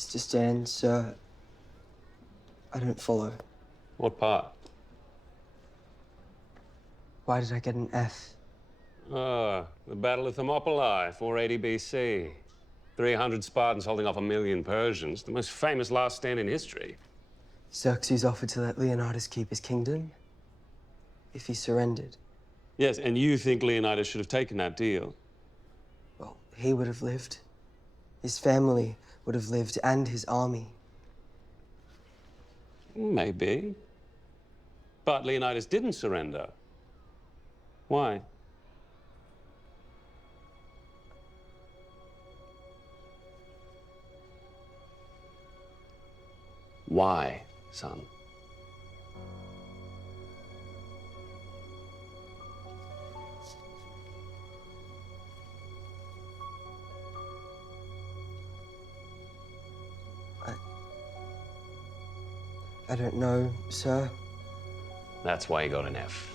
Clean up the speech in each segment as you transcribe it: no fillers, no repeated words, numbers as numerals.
Mr. Stan, sir, I don't follow. What part? Why did I get an F? Ah, the Battle of Thermopylae, 480 BC. 300 Spartans holding off 1,000,000 Persians. The most famous last stand in history. Xerxes offered to let Leonidas keep his kingdom if he surrendered. Yes, and you think Leonidas should have taken that deal? Well, he would have lived. His family would have lived, and his army. Maybe. But Leonidas didn't surrender. Why? Why, son? I don't know, sir. That's why you got an F.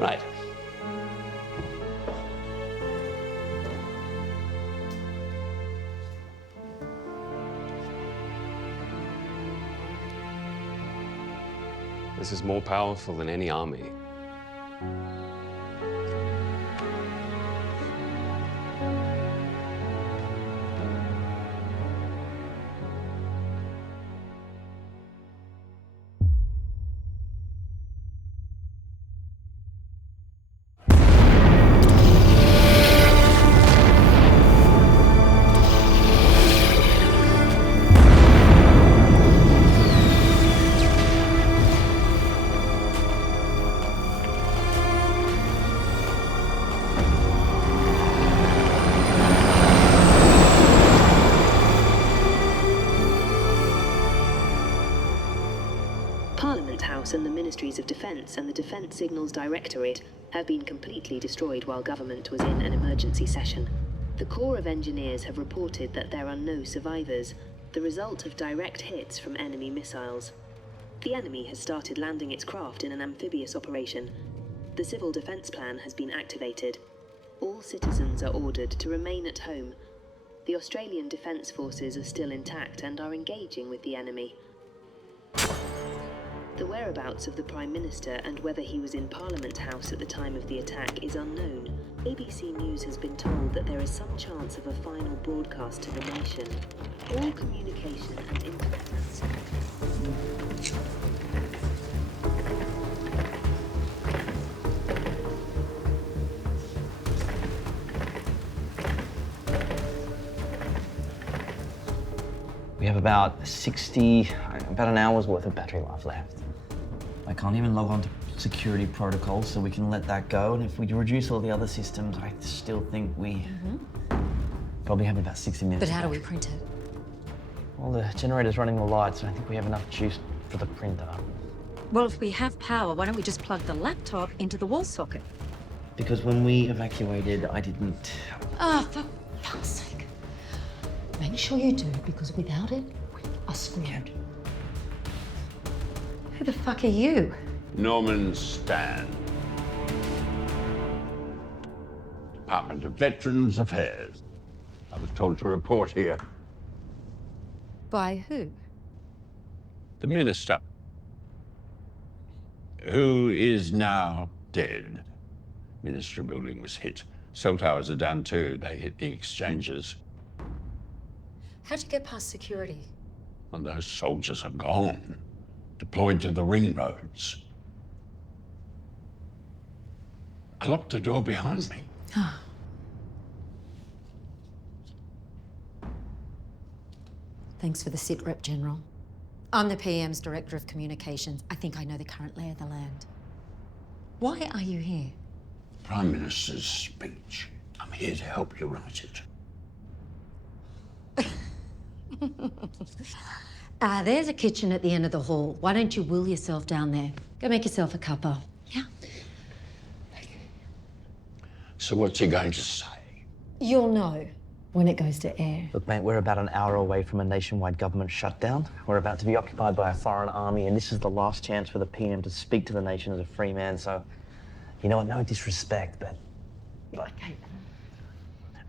Right. This is more powerful than any army. Parliament House and the Ministries of Defence and the Defence Signals Directorate have been completely destroyed while government was in an emergency session. The Corps of Engineers have reported that there are no survivors, the result of direct hits from enemy missiles. The enemy has started landing its craft in an amphibious operation. The Civil Defence Plan has been activated. All citizens are ordered to remain at home. The Australian Defence Forces are still intact and are engaging with the enemy. The whereabouts of the Prime Minister and whether he was in Parliament House at the time of the attack is unknown. ABC News has been told that there is some chance of a final broadcast to the nation. All communication and internet We have about about an hour's worth of battery life left. I can't even log on to security protocols, so we can let that go. And if we reduce all the other systems, I still think we probably have about 60 minutes. But how do we print it? Well, the generator's running the lights, and I think we have enough juice for the printer. Well, if we have power, why don't we just plug the laptop into the wall socket? Because when we evacuated, I didn't... Oh, for fuck's sake. Make sure you do, because without it, we are screwed. Who the fuck are you? Norman Stan. Department of Veterans Affairs. I was told to report here. By who? The Minister, who is now dead. Ministry building was hit. Cell towers are down too. They hit the exchanges. How'd you get past security? And those soldiers are gone. Deployed to the ring roads. I locked the door behind me. Thanks for the sit rep, General. I'm the PM's Director of Communications. I think I know the current lay of the land. Why are you here? Prime Minister's speech. I'm here to help you write it. There's a kitchen at the end of the hall. Why don't you will yourself down there? Go make yourself a cuppa. Yeah. So what's he going to say? You'll know when it goes to air. Look, mate, we're about an hour away from a nationwide government shutdown. We're about to be occupied by a foreign army, and this is the last chance for the PM to speak to the nation as a free man, so... You know what, no disrespect, but... Okay.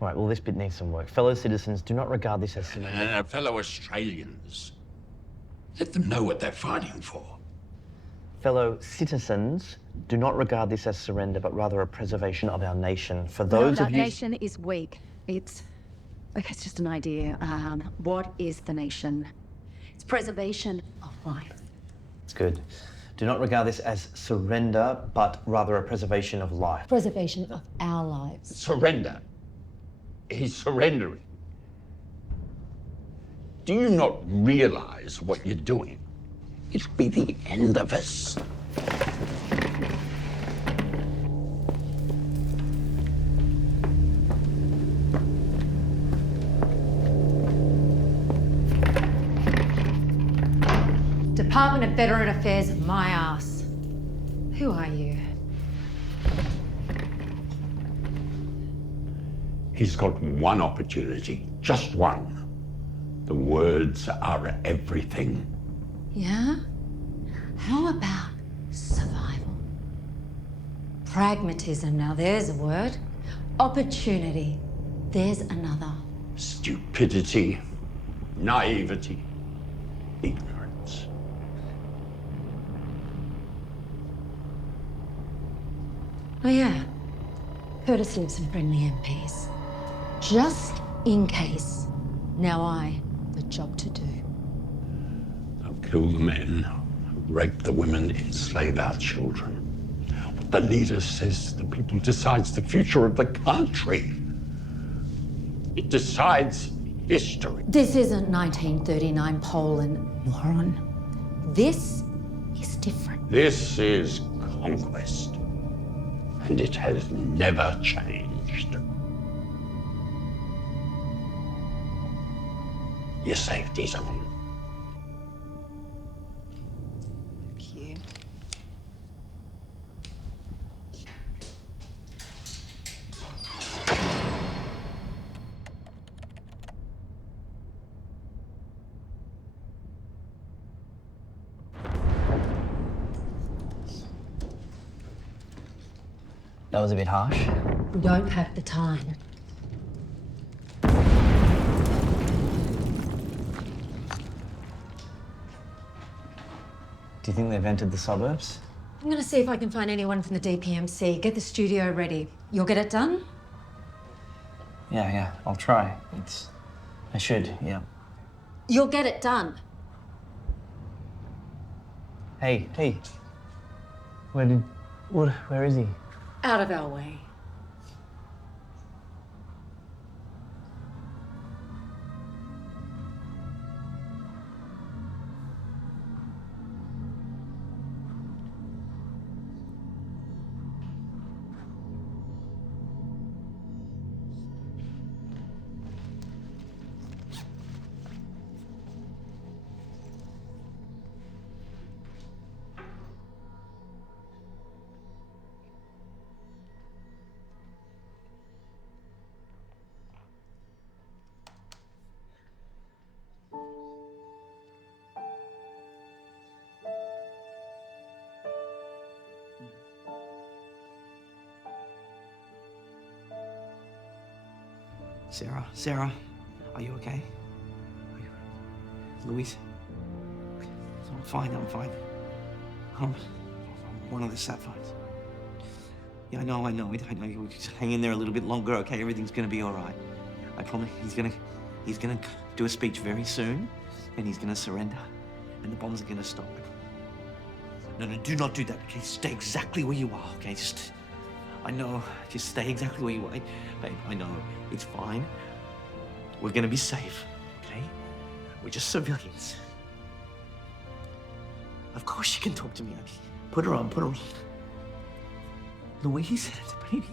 Right, well, this bit needs some work. Fellow citizens, do not regard this as surrender. And fellow Australians, let them know what they're fighting for. Fellow citizens, do not regard this as surrender, but rather a preservation of our nation. For No, those that of you... nation is weak. It's just an idea. What is the nation? It's preservation of life. It's good. Do not regard this as surrender, but rather a preservation of life. Preservation of our lives. Surrender. He's surrendering. Do you not realize what you're doing? It'll be the end of us. Department of Veteran Affairs, my ass. Who are you? He's got one opportunity, just one. The words are everything. Yeah? How about survival? Pragmatism, now there's a word. Opportunity, there's another. Stupidity, naivety, ignorance. Oh yeah, courtesy of some friendly MPs. Just in case. Now I, the job to do. They'll kill the men, rape the women, enslave our children. What the leader says to the people decides the future of the country. It decides history. This isn't 1939 Poland, moron. This is different. This is conquest. And it has never changed. Your safety's on. Thank you. That was a bit harsh. We don't have the time. Do you think they've entered the suburbs? I'm gonna see if I can find anyone from the DPMC. Get the studio ready. You'll get it done? Yeah, I'll try. I should, yeah. You'll get it done. Hey. Where is he? Out of our way. Sarah, are you okay? Louise? I'm fine. I'm one of the Sapphires. Yeah, I know. You just hang in there a little bit longer, okay? Everything's gonna be all right. I promise. He's gonna do a speech very soon, and he's gonna surrender, and the bombs are gonna stop. No, do not do that, okay? Stay exactly where you are, okay? I know. Just stay exactly where you are. Babe, I know. It's fine. We're gonna be safe, okay? We're just civilians. Of course you can talk to me. Put her on. Louise, baby,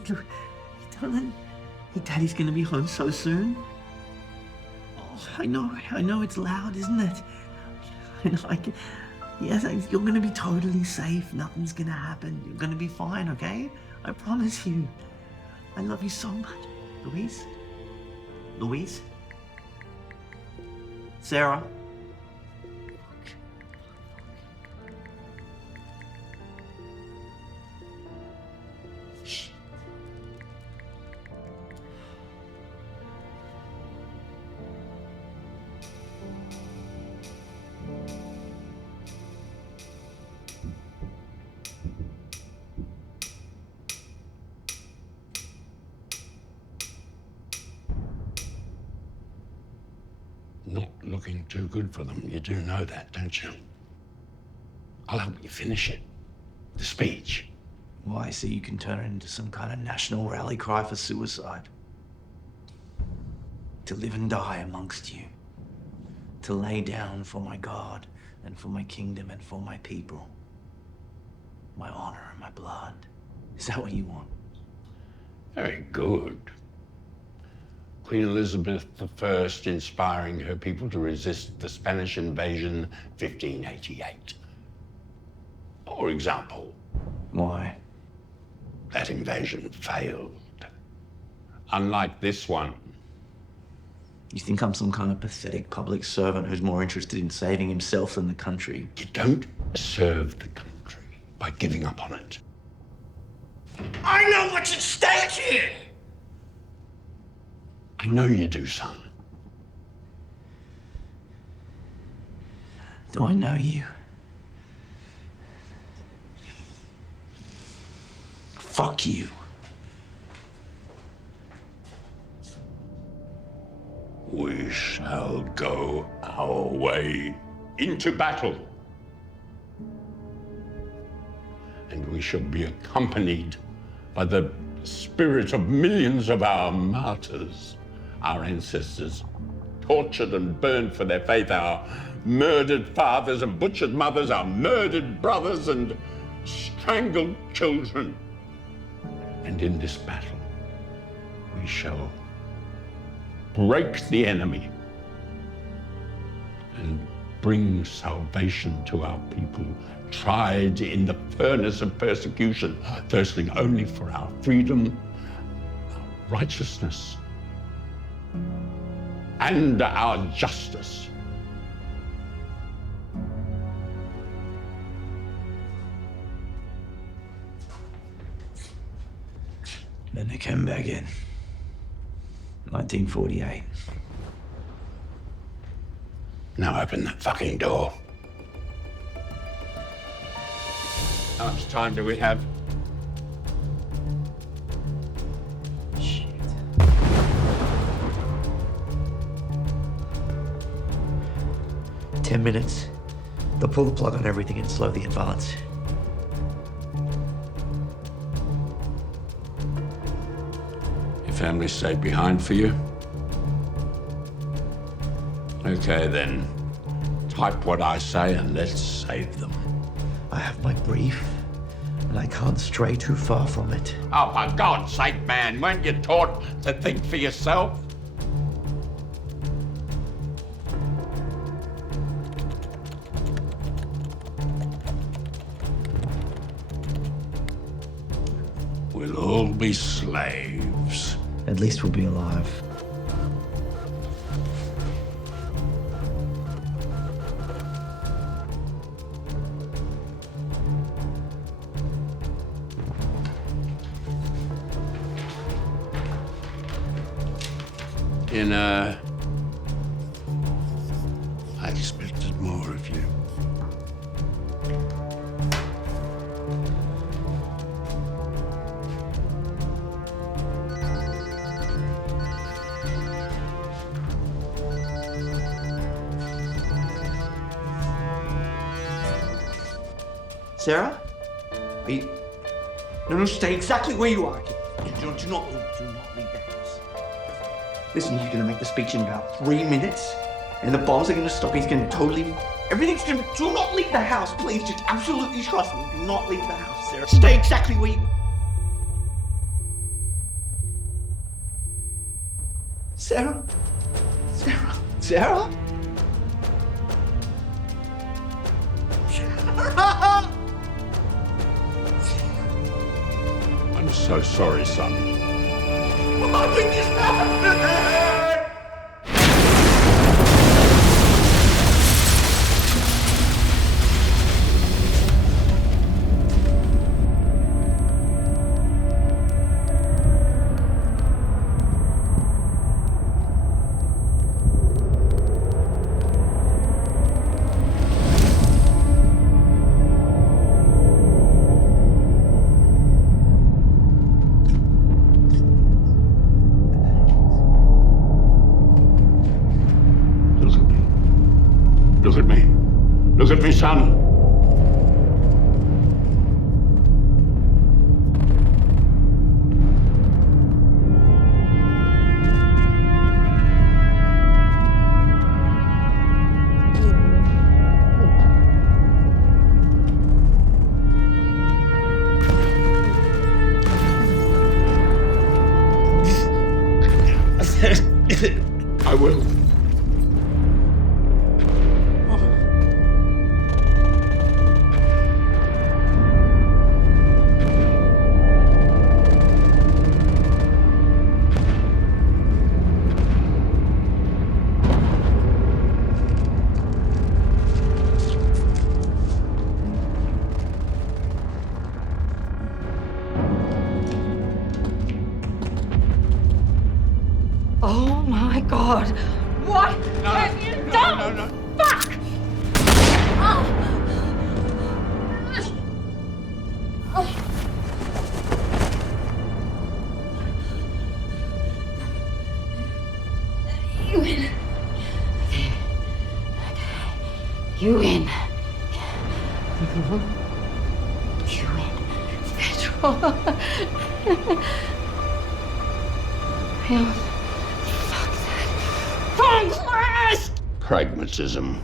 darling. Hey, Daddy's gonna be home so soon. Oh, I know it's loud, isn't it? I know, yes, you're gonna be totally safe. Nothing's gonna happen. You're gonna be fine, okay? I promise you. I love you so much. Louise? Sarah? Shh. looking too good for them. You do know that, don't you? I'll help you finish it. The speech. Why? So you can turn it into some kind of national rally cry for suicide. To live and die amongst you. To lay down for my God and for my kingdom and for my people. My honor and my blood. Is that what you want? Very good. Queen Elizabeth I inspiring her people to resist the Spanish invasion 1588. For example. Why? That invasion failed. Unlike this one. You think I'm some kind of pathetic public servant who's more interested in saving himself than the country? You don't serve the country by giving up on it. I know what's at stake here! I know you do, son. Do I know you? Fuck you. We shall go our way into battle. And we shall be accompanied by the spirit of millions of our martyrs, our ancestors, tortured and burned for their faith, our murdered fathers and butchered mothers, our murdered brothers and strangled children. And in this battle, we shall break the enemy and bring salvation to our people, tried in the furnace of persecution, thirsting only for our freedom, our righteousness, and our justice. Then they came back in. 1948. Now open that fucking door. How much time do we have? Shit. "10 minutes. They'll pull the plug on everything and slow the advance. Family stayed behind for you? Okay, then. Type what I say and let's save them. I have my brief, and I can't stray too far from it. Oh, for God's sake, man, weren't you taught to think for yourself? We'll all be slaves. At least we'll be alive. I expected more of you. Sarah? Are you... No, stay exactly where you are. Do not leave the house. Listen, he's gonna make the speech in about 3 minutes, and the bombs are gonna stop. He's gonna totally... Everything's gonna... Do not leave the house, please. Just absolutely trust me. Do not leave the house, Sarah. Stay exactly where you... Sarah? Sarah? Sarah? Sarah! I'm so sorry, son. Why would this happen? Look at me. Look at me, son. I will. Oh my God! What have you done? No. Fuck! You win. You win. You win. Petrol. Yeah. Pragmatism.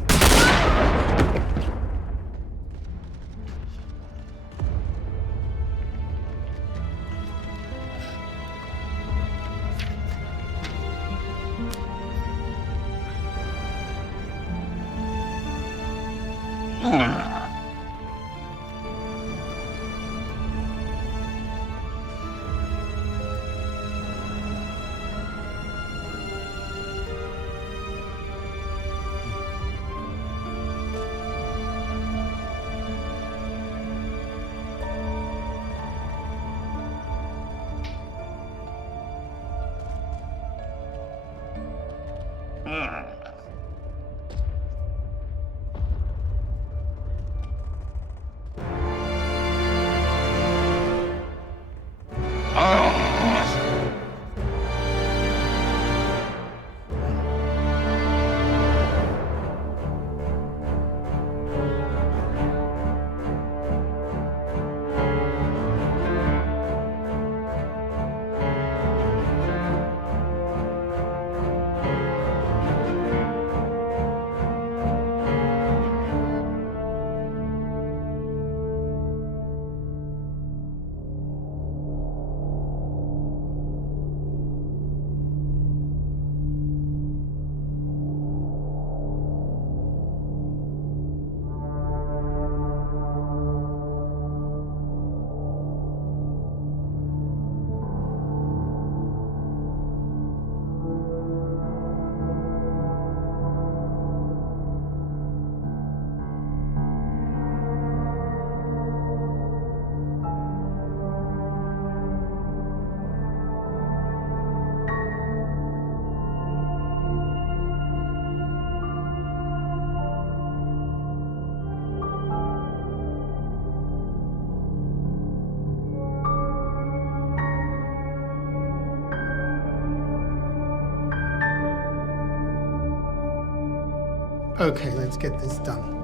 Okay, let's get this done.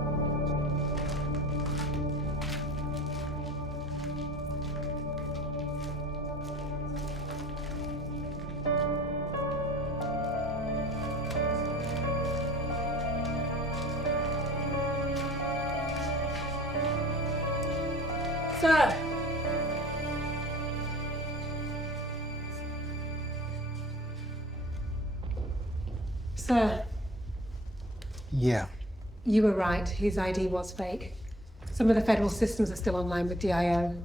Sir! Sir, Yeah. you were right. His ID was fake. Some of the federal systems are still online with DIO.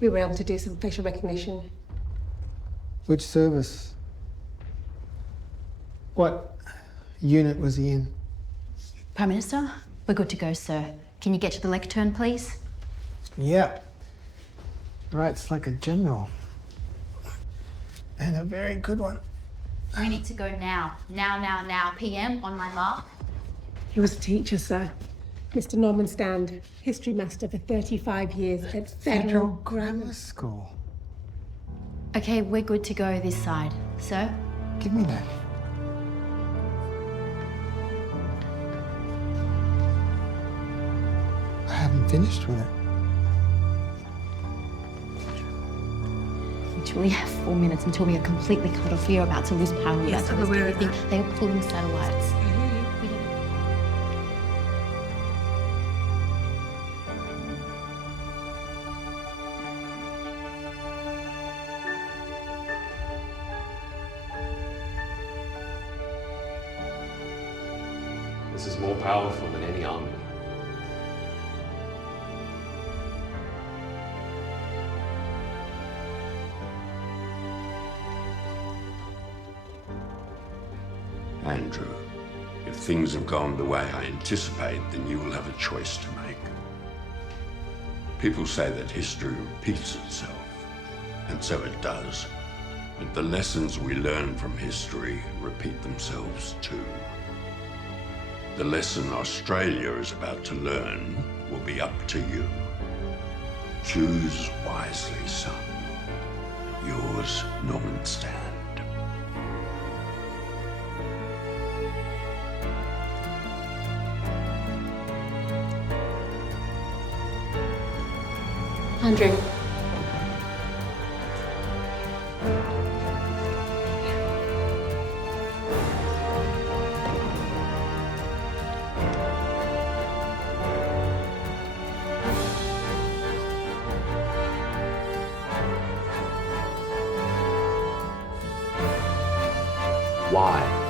We were able to do some facial recognition. Which service? What unit was he in? Prime Minister, we're good to go, sir. Can you get to the lectern, please? Yeah. Writes like a general. And a very good one. We need to go now. Now. PM on my mark. He was a teacher, sir. Mr. Norman Stand, history master for 35 years at Federal Grammar School. Okay, we're good to go this side. Sir? Give me that. haven't finished with it. We have 4 minutes until we are completely cut off. We are about to lose power. We're Yes, about to I'm lose aware of everything. They are pulling satellites. This is more powerful than any army. Andrew, if things have gone the way I anticipate, then you will have a choice to make. People say that history repeats itself, and so it does. But the lessons we learn from history repeat themselves too. The lesson Australia is about to learn will be up to you. Choose wisely, son. Yours, Norman Stand. Andrew. Why?